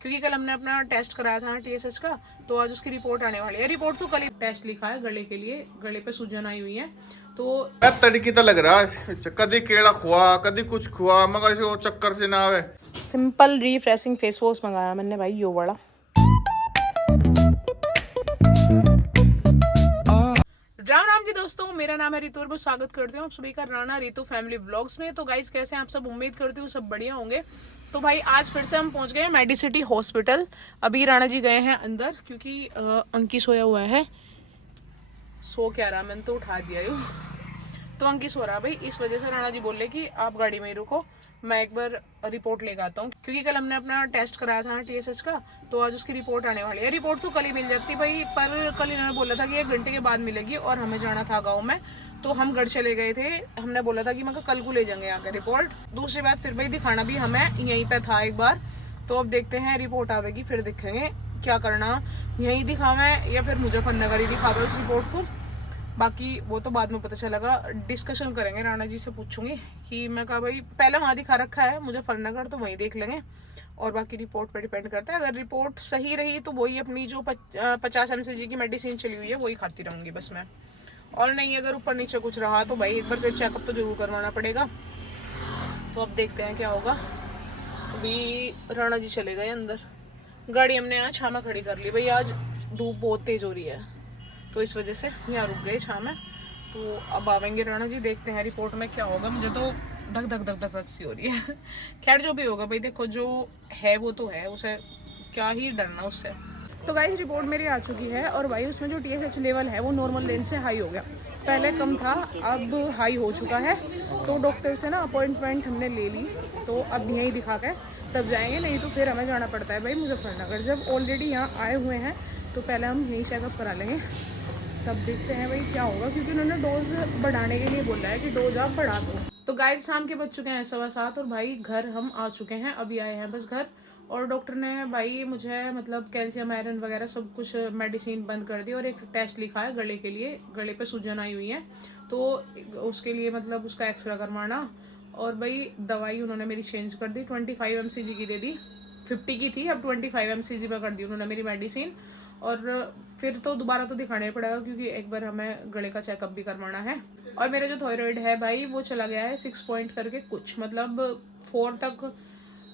क्योंकि कल हमने अपना टेस्ट कराया था TSH का, तो आज उसकी रिपोर्ट आने वाली है। रिपोर्ट तो कल ही टेस्ट लिखा है गले के लिए, गले पे सूजन आई हुई है। तो तरीके तो लग रहा है, कदी केला खुआ कदी कुछ खुआ, मगर इसे वो चक्कर से ना आवे। सिंपल रिफ्रेशिंग फेस वॉश मंगाया मैंने भाई, यो वाला। राम राम जी दोस्तों, मेरा नाम है रितु और मैं स्वागत करती हूँ आप सभी का राणा रितु फैमिली व्लॉग्स में। तो गाइस कैसे हैं आप सब, उम्मीद करती हूँ सब बढ़िया होंगे। तो भाई आज फिर से हम पहुंच गए हैं मेडिसिटी हॉस्पिटल। अभी राणा जी गए हैं अंदर क्योंकि अंकी सोया हुआ है। सो क्या रहा, मैंने तो उठा दिया यूँ। तो अंकी सो रहा भाई, इस वजह से राणा जी बोले कि आप गाड़ी में ही रुको, मैं एक बार रिपोर्ट लेकर आता हूँ। क्योंकि कल हमने अपना टेस्ट कराया था TSH का, तो आज उसकी रिपोर्ट आने वाली है। रिपोर्ट तो कल ही मिल जाती भाई, पर कल इन्होंने बोला था कि 1 घंटे के बाद मिलेगी और हमें जाना था गाँव में, तो हम घर चले गए थे। हमने बोला था कि मैं कल को ले जाएंगे यहाँ का रिपोर्ट। दूसरी बात फिर भाई दिखाना भी हमें यहीं पे था एक बार, तो अब देखते हैं रिपोर्ट आवेगी फिर दिखेंगे क्या करना, यहीं दिखावे या फिर मुजफ्फरनगर ही दिखावे उस रिपोर्ट को। बाकी वो तो बाद में पता चलेगा, डिस्कशन करेंगे, राणा जी से पूछूंगी कि मैं कहा भाई पहले वहाँ दिखा रखा है मुजफ्फरनगर, तो वहीं देख लेंगे और बाकी रिपोर्ट पे डिपेंड करता है। अगर रिपोर्ट सही रही तो वही अपनी जो 50 mcg की मेडिसिन चली हुई है वही खाती रहूँगी बस मैं, और नहीं अगर ऊपर नीचे कुछ रहा तो भाई एक बार फिर चेकअप तो जरूर करवाना पड़ेगा। तो अब देखते हैं क्या होगा। अभी राणा जी चले गए अंदर, गाड़ी हमने आज छाव में खड़ी कर ली भाई, आज धूप बहुत तेज हो रही है तो इस वजह से यहाँ रुक गए छाव में। तो अब आवेंगे राणा जी, देखते हैं रिपोर्ट में क्या होगा। मुझे तो धक धक धक धक धक सी हो रही है। खैर जो भी होगा भाई, देखो जो है वो तो है, उसे क्या ही डरना उससे। तो गाइस रिपोर्ट मेरी आ चुकी है और भाई उसमें जो TSH लेवल है वो नॉर्मल रेंज से हाई हो गया, पहले कम था अब हाई हो चुका है। तो डॉक्टर से ना अपॉइंटमेंट हमने ले ली, तो अब यहीं दिखा के तब जाएंगे, नहीं तो फिर हमें जाना पड़ता है भाई मुजफ्फरनगर। जब ऑलरेडी यहाँ आए हुए हैं तो पहले हम यहीं चेकअप करा लेंगे, तब देखते हैं भाई क्या होगा। क्योंकि उन्होंने डोज बढ़ाने के लिए बोला है कि डोज आप बढ़ा दो। तो गाइस शाम के बज चुके हैं 7:15 और भाई घर हम आ चुके हैं, अभी आए हैं बस घर। और डॉक्टर ने भाई मुझे मतलब कैल्शियम आयरन वगैरह सब कुछ मेडिसिन बंद कर दी और एक टेस्ट लिखा है गले के लिए, गले पे सूजन आई हुई है तो उसके लिए मतलब उसका एक्सरे करवाना। और भाई दवाई उन्होंने मेरी चेंज कर दी, 25 mcg की दे दी, 50 की थी अब 25 mcg पर कर दी उन्होंने मेरी मेडिसिन। और फिर तो दोबारा तो दिखाना ही पड़ेगा क्योंकि एक बार हमें गले का चेकअप भी करवाना है। और मेरा जो थायराइड है भाई वो चला गया है 6 पॉइंट करके कुछ, मतलब 4 तक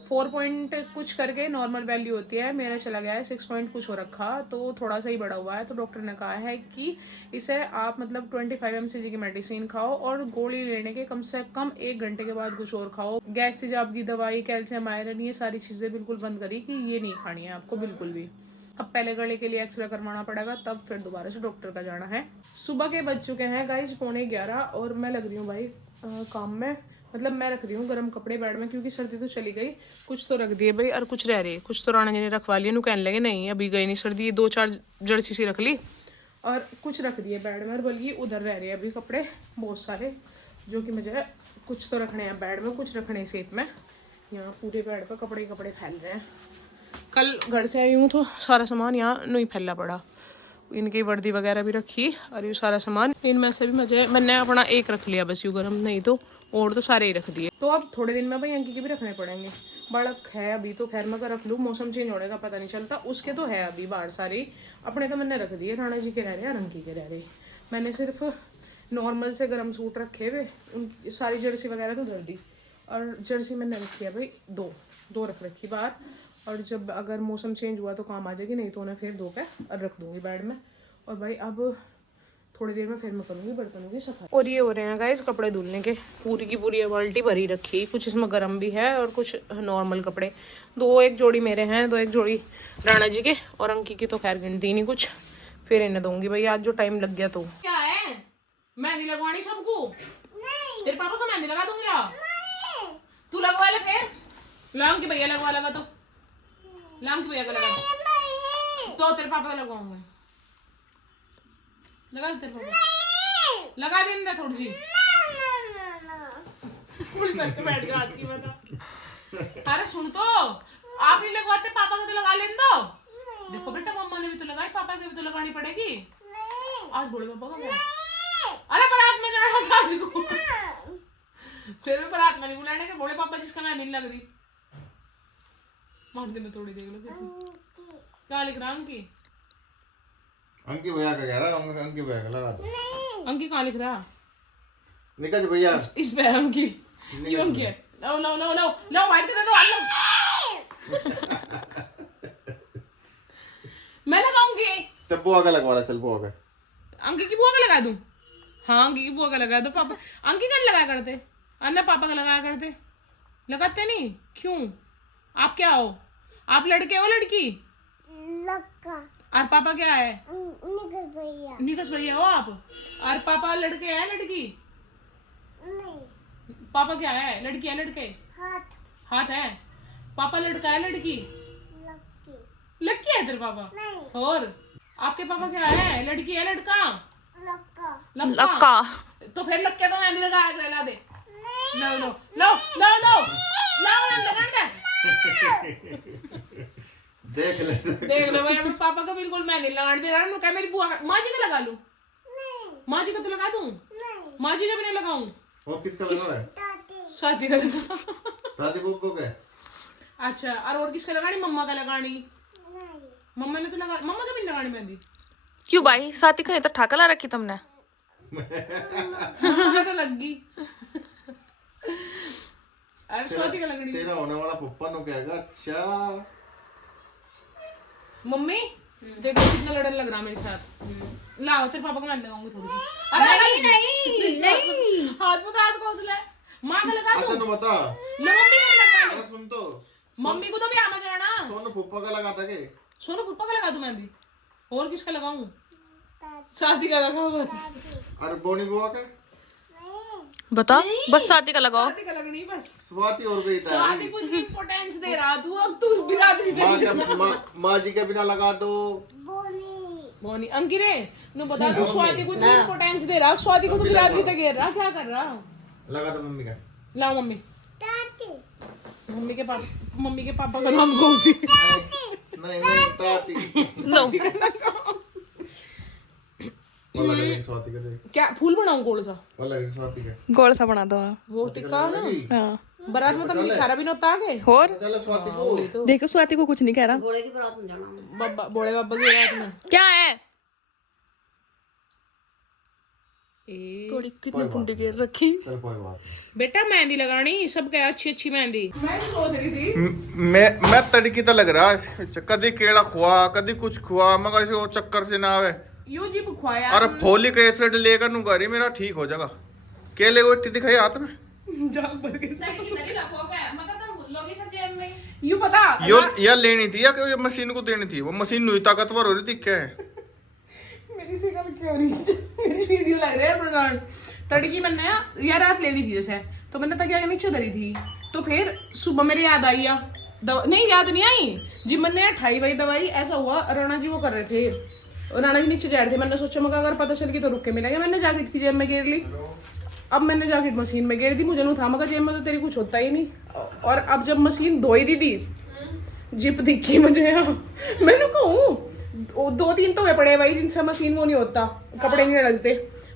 4 पॉइंट कुछ करके नॉर्मल वैल्यू होती है, मेरा चला गया है 6 पॉइंट कुछ हो रखा, तो थोड़ा सा ही बड़ा हुआ है। तो डॉक्टर ने कहा है कि इसे आप मतलब 25 mcg की मेडिसिन खाओ और गोली लेने के कम से कम 1 घंटे के बाद कुछ और खाओ। गैस तेजाब की दवाई, कैल्शियम आयरन, ये सारी चीज़ें बिल्कुल बंद करी कि ये नहीं खानी है आपको बिल्कुल भी। अब पहले गले के लिए एक्सरे करवाना पड़ेगा, तब फिर दोबारा से डॉक्टर का जाना है। सुबह के बज चुके हैं गाइस 11:15 और मैं लग रही हूँ भाई काम में, मतलब मैं रख रही हूँ गर्म कपड़े बेड में क्योंकि सर्दी तो चली गई। कुछ तो रख दिए भाई और कुछ रह रही है, कुछ तो राणा जी ने रखवा लिए, कहने लगे नहीं अभी गई नहीं सर्दी, 2-4 जर्सी सी रख ली और कुछ रख दिए बेड में, और बल्कि उधर रह रहे हैं अभी कपड़े बहुत सारे, जो कि मुझे कुछ तो रखने हैं बेड में, कुछ रखने हैं सेट में। यहाँ पूरे बेड पर कपड़े कपड़े फैल रहे हैं, कल घर से आई हूँ तो सारा सामान यहाँ नहीं फैला पड़ा। इनकी वर्दी वगैरह भी रखी और ये सारा सामान, इनमें से भी मैंने अपना एक रख लिया बस यूँ गर्म, नहीं तो और तो सारे ही रख दिए। तो अब थोड़े दिन में भाई अंकी के भी रखने पड़ेंगे, बालक है अभी तो खैर मैं रख लूँ, मौसम चेंज होने का पता नहीं चलता। उसके तो है अभी बाहर सारे, अपने तो मैंने रख दिए, राणा जी के रह रहे हैं, अंकी के रह रहे। मैंने सिर्फ नॉर्मल से गर्म सूट रखे हुए, उन सारी जर्सी वगैरह तो धर दी, और जर्सी मैंने रखी है भाई दो रख रखी बाहर, और जब अगर मौसम चेंज हुआ तो काम आ जाएगी, नहीं तो उन्हें फिर धो के रख दूंगी बेड में। और भाई अब थोड़ी देर में फिर मैं करूँगी बर्तनों की सफाई। और ये हो रहे हैं गाइस कपड़े धुलने के, पूरी की पूरी बाल्टी भरी रखी, कुछ इसमें गर्म भी है और कुछ नॉर्मल कपड़े। एक जोड़ी मेरे हैं, एक जोड़ी राणा जी के, और अंकी की तो खैर गिनती नहीं कुछ, फिर इन्हें दूंगी भाई, आज जो टाइम लग गया। तो क्या है मेहंदी लगवानी सबको? तेरे पापा को मेहंदी लगा दूंगी, तू लगवा ले फिर, लाऊं कि भैया लगवा लगा तो लाऊं कि भैया का लगा तो तेरे पापा का लगवाऊंगा, लगा तेरे पापा लगा देंगे थोड़ी सी बैठ जा आज की बता। अरे सुन तो, आप नहीं लगवाते पापा का तो लगा लें दो। देखो बेटा मम्मा ने भी तो लगाई, पापा की भी तो लगानी पड़ेगी। आज बड़े पापा का, अरे बारात में जाना आज को, फिर भी बारात में नहीं बुलाने के, बड़े पापा जिसका मैं नहीं लग रही, मार देना थोड़ी देख लो कितनी क्या लिख रहा अंकी अंकी भैया का कह रहा हूँ, अंकी भैया का लगा दो। अंकी कहाँ लिख रहा निकल भैया इस पे है अंकी ये अंकी है लो लो लो लो लो वाइट कर दे दो लो मैं लगाऊंगी तब बुआ का लगवा ला, चल बुआ का। अंकी की बुआ का लगा दूं हाँ अंकी की बुआ का लगा दो पापा अंकी का लगाया करते अन्ना पापा का लगाया करते लगाते नहीं क्यों आप क्या हो आप लड़के हो लड़की लक्का और पापा क्या है निकल भैया निकस भैया हो आप और पापा लड़के है लड़की नहीं पापा क्या है लड़की है लड़के हाथ हाथ है पापा लड़का है लड़की लक्की लड़की है तेरे पापा नहीं और आपके पापा क्या है लड़की है लड़का लक्का लक्का तो फिर लक्के तो मेहंदी लगा के ला दे लो लो लो लो लो लो मेहंदी लगा दे देख ले देख लो भाई पापा का बिल्कुल मेहंदी लगा दे रहा हूँ क्या मेरी बुआ माँ जी का लगा लूं नहीं माँ जी का तो लगा दूं नहीं माँ जी का भी नहीं लगाऊं और किसका लगा है? दादी शादी का लगा दादी बुक का। अच्छा और किसका लगानी मम्मा का लगानी नहीं मम्मा ने तो लगा मम्मा का भी नहीं लगानी मेहंदी क्यों भाई साथी कहीं तो ठाका ला रखी तुमने मम्मा का तो लग गई अरे शादी का लगनी तेरा होने वाला पप्पा नो कहेगा अच्छा मम्मी देखो कितना लड़न लग रहा मेरे साथ लाओ तेरे पापा को मैं लगाऊंगी थोड़ी सी अरे नहीं नहीं हाथ में हाथ को उछले माँ का लगा अच्छा दूं नो बता। ले मम्मी का लगा अरे सुन तो, मम्मी को तो भी आना जाना सोनू पप्पा का लगा था के? सोनू पप्पा का लगा दूं मेहंदी और किसका लगाऊं दादी शादी का लगाऊं बस अरे बोनी बुआ का? नहीं बता बस शादी का लगाओ शादी का लगनी बस स्वाति और गई था। शादी कुछ इम्पोर्टेंस दे रहा तू अब तू बिरादरी दे माँ जी के बिना लगा दो। बोली बोनी अंकिरे नु बता तू स्वाति को इतनी इम्पोर्टेंस दे रहा स्वाति को तो बिरादरी तक घेर रहा क्या कर रहा लगा दो मम्मी का। लाओ मम्मी दादी मम्मी के पापा का नाम कौन सी नहीं नहीं ताती नो वो लगा स्वाति के दे। क्या फूल बनाऊं कौन सा वो लगा स्वाति के। गोल सा बना दो वो टिक्का ना लगी? हाँ बारात में तो खारा भी नहोता आगे और चलो स्वाति को। देखो स्वाति को कुछ नहीं कह रहा बाबा बोले बाबा की रात में क्या है ए थोड़ी कितनी पुंडी गिर रखी चल कोई बात। बेटा मेहंदी लगानी सब क्या अच्छी अच्छी मेहंदी मैं सोच रही थी मैं तड़की तो लग रहा है, कदी केला खुआ कदी कुछ खुआ मगर इसे वो चक्कर से ना आवे। यूं जी बुखवाया अरे फोलिक एसिड लेकर नु करी मेरा ठीक हो जाएगा। केले को इतनी दिखाई हाथ में जाग भर के यूं पता यो या लेनी थी या कि ये मशीन को देनी थी? वो मशीन नुई ताकतवर हो रही थी क्या है? मेरी शिकल क्यों नहीं मेरी वीडियो लग रही है प्रधान तड़की मैंने यार रात लेनी थी जैसे तो मैंने तकिया के नीचे धरी थी तो फिर सुबह मेरे याद आई या नहीं याद नहीं आई जी मैंने 28 भाई दवाई ऐसा हुआ राणा जी वो कर रहे थे राणा जी नीचे जा रहे थे मैंने सोचा मैं अगर पता चल गई तो रुक के मिलेगा मैंने जैकेट की जेब में घेर ली अब मैंने जैकेट मशीन में घेर दी मुझे नहीं था मगर जेब में तो तेरी कुछ होता ही नहीं और अब जब मशीन धोई दी थी जिप दिखी मुझे मैंने कहूँ 2-3 तो वे पड़े भाई जिनसे मशीन वो नहीं होता कपड़े नहीं रचते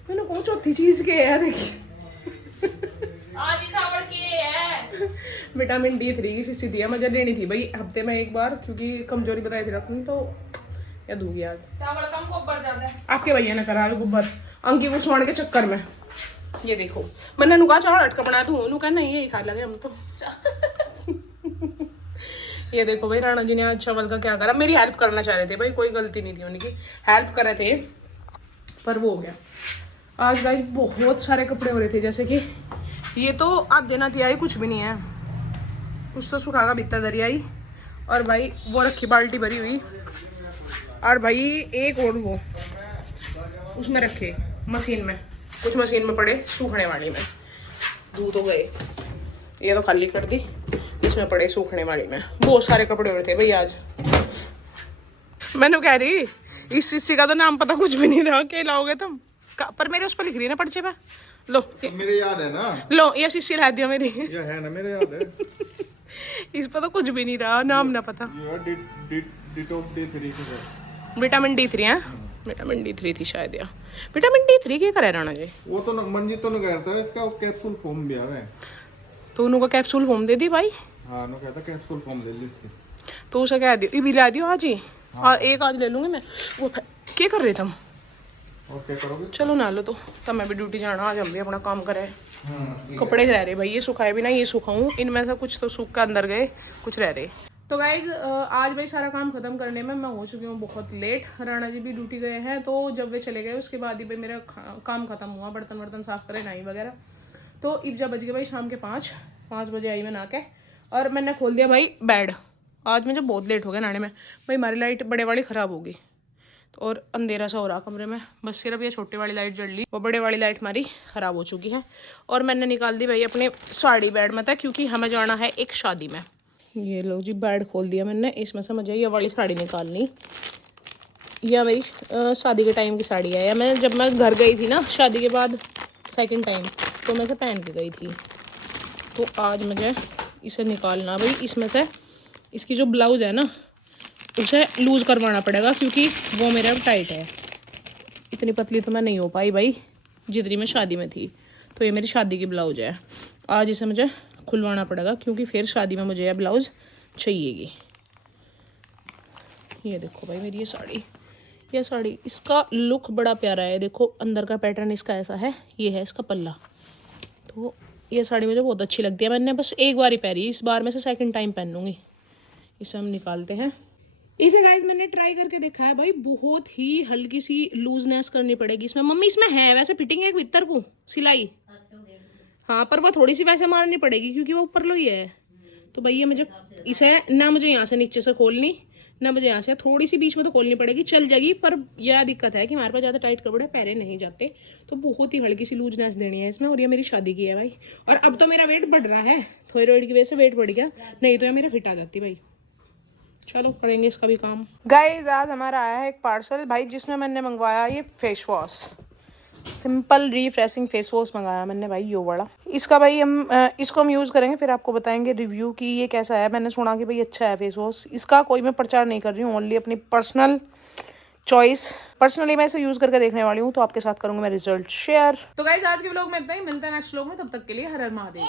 मैंने कहूँ चौथी चीज के है देखी आज ही सावड़ के है विटामिन D3 की शीशी दिया मुझे लेनी थी भाई हफ्ते में एक बार क्योंकि कमजोरी बताई थी डॉक्टर ने तो या दूंगी आज चावल कम गोबर ज्यादा है आपके भैया ने करा गुब्बर अंकी को सोने के चक्कर में ये देखो मैंने नुका चावल अटका बना दूं नुका नहीं यही खा लगे हम तो ये देखो भाई राणा जी ने आज चावल का क्या करा मेरी हेल्प करना चाह रहे थे भाई कोई गलती नहीं थी उनकी हेल्प कर रहे थे पर वो हो गया आज गाइस बहुत सारे कपड़े हो रहे थे जैसे कि ये तो आज देना थी आई कुछ भी नहीं है कुछ तो सुखागा बित्ता दरियाई और भाई वो रखी बाल्टी भरी हुई और भाई एक और वो उसमें रखे मशीन में कुछ मशीन में पड़े सूखने वाली में धो तो गए ये तो खाली कर दी इसमें पड़े सूखने वाली में बहुत सारे कपड़े हो रहे थे भाई आज मैंने कह रही इस शीशी का तो नाम पता कुछ भी नहीं रहा के लाओगे तुम पर मेरे उस पर लिख रही है ना पर्चे पे लो तो मेरे याद है ना लो ये शीशी ला दिया मेरी ये है ना मेरे याद है इस पर तो कुछ भी नहीं रहा नाम ना पता डिटॉक्स D3 के विटामिन D3 है विटामिन D3 थी शायद या विटामिन D3 क्या करे राणा जी वो तो मंजीत तो कहता है इसका कैप्सूल फॉर्म भी आवे तो उनको कैप्सूल होम दे दी भाई हाँ नो कहता कैप्सूल फॉर्म ले ली इसकी तो उसे कह दियो ये भी ला दियो आज ही। हाँ एक आज ले लूंगी मैं। वो क्या कर रहे तुम? और क्या करोगे? चलो ना लो तो तब मैं भी ड्यूटी जाना, आज हम भी अपना काम करें। कपड़े रह रहे भाई, ये सुखाए भी ना, ये सुखाऊं, इनमें से कुछ तो सूख कर अंदर गए, कुछ रह रहे। तो गाइज आज भाई सारा काम खत्म करने में मैं हो चुकी हूँ बहुत लेट। राणा जी भी ड्यूटी गए हैं, तो जब वे चले गए उसके बाद ही भाई मेरा काम खत्म हुआ, बर्तन वर्तन साफ करे, नाई वगैरह। तो अब जब बज गए भाई शाम के 5 बजे आई मैं नहा के, और मैंने खोल दिया भाई बेड। आज मुझे बहुत लेट हो गया नहाने में भाई, हमारी लाइट बड़े वाली ख़राब होगी और अंधेरा सा हो रहा कमरे में, बस सिर्फ ये छोटी वाली लाइट जल ली, वो बड़े वाली लाइट हमारी ख़राब हो चुकी है। और मैंने निकाल दी भाई अपनी साड़ी बेड में था, क्योंकि हमें जाना है एक शादी में। ये लो जी बेड खोल दिया मैंने, इसमें से मुझे ये वाली साड़ी निकालनी, यह मेरी शादी के टाइम की साड़ी है। या मैं जब मैं घर गई थी ना शादी के बाद सेकंड टाइम, तो मैं इसे पहन के गई थी। तो आज मुझे इसे निकालना भाई, इसमें से इसकी जो ब्लाउज़ है ना उसे लूज़ करवाना पड़ेगा, क्योंकि वो मेरे अब टाइट है। इतनी पतली तो मैं नहीं हो पाई भाई जितनी मैं शादी में थी। तो ये मेरी शादी की ब्लाउज़ है, आज इसे मुझे खुलवाना पड़ेगा, क्योंकि फिर शादी में मुझे यह ब्लाउज़ चाहिएगी। ये देखो भाई मेरी ये साड़ी इसका लुक बड़ा प्यारा है। देखो अंदर का पैटर्न इसका ऐसा है, ये है इसका पल्ला। तो ये साड़ी मुझे बहुत अच्छी लगती है, मैंने बस एक बार ही पहनी, इस बार में से सेकंड टाइम पहनूंगी। इसे हम निकालते हैं। इसे गाइस मैंने ट्राई करके देखा है भाई, बहुत ही हल्की सी लूजनेस करनी पड़ेगी इसमें। मम्मी इसमें है वैसे फिटिंग है भीतर को सिलाई, हाँ, पर वो थोड़ी सी वैसे मारनी पड़ेगी क्योंकि वो ऊपर लो ही है। तो भैया मुझे इसे ना मुझे यहाँ से नीचे से खोलनी, ना मुझे यहाँ से, थोड़ी सी बीच में तो खोलनी पड़ेगी, चल जाएगी। पर यह दिक्कत है कि हमारे पास ज़्यादा टाइट कपड़े पैरे नहीं जाते, तो बहुत ही हल्की सी लूजनेस देनी है इसमें। और ये मेरी शादी की है भाई, और अब तो मेरा वेट बढ़ रहा है, थायराइड की वजह से वेट बढ़ गया, नहीं तो ये मेरा फिट आ जाती भाई। चलो करेंगे इसका भी काम। गाइस आज हमारा आया है एक पार्सल भाई, जिसमें मैंने मंगवाया ये face wash, simple refreshing face wash मंगाया मैंने भाई, यो वाला। इसका भाई इसको हम यूज़ करेंगे, फिर आपको बताएंगे रिव्यू कि ये कैसा है। मैंने सुना कि भाई अच्छा है फेस वॉश। इसका कोई मैं प्रचार नहीं कर रही हूँ, ओनली अपनी पर्सनल चॉइस, पर्सनली मैं इसे यूज़ करके देखने वाली हूँ, तो आपके साथ करूँगी मैं रिजल्ट शेयर। तो गाइस आज के व्लॉग में इतना ही, मिलते हैं नेक्स्ट व्लॉग में, तब तक के लिए हर हर महादेव।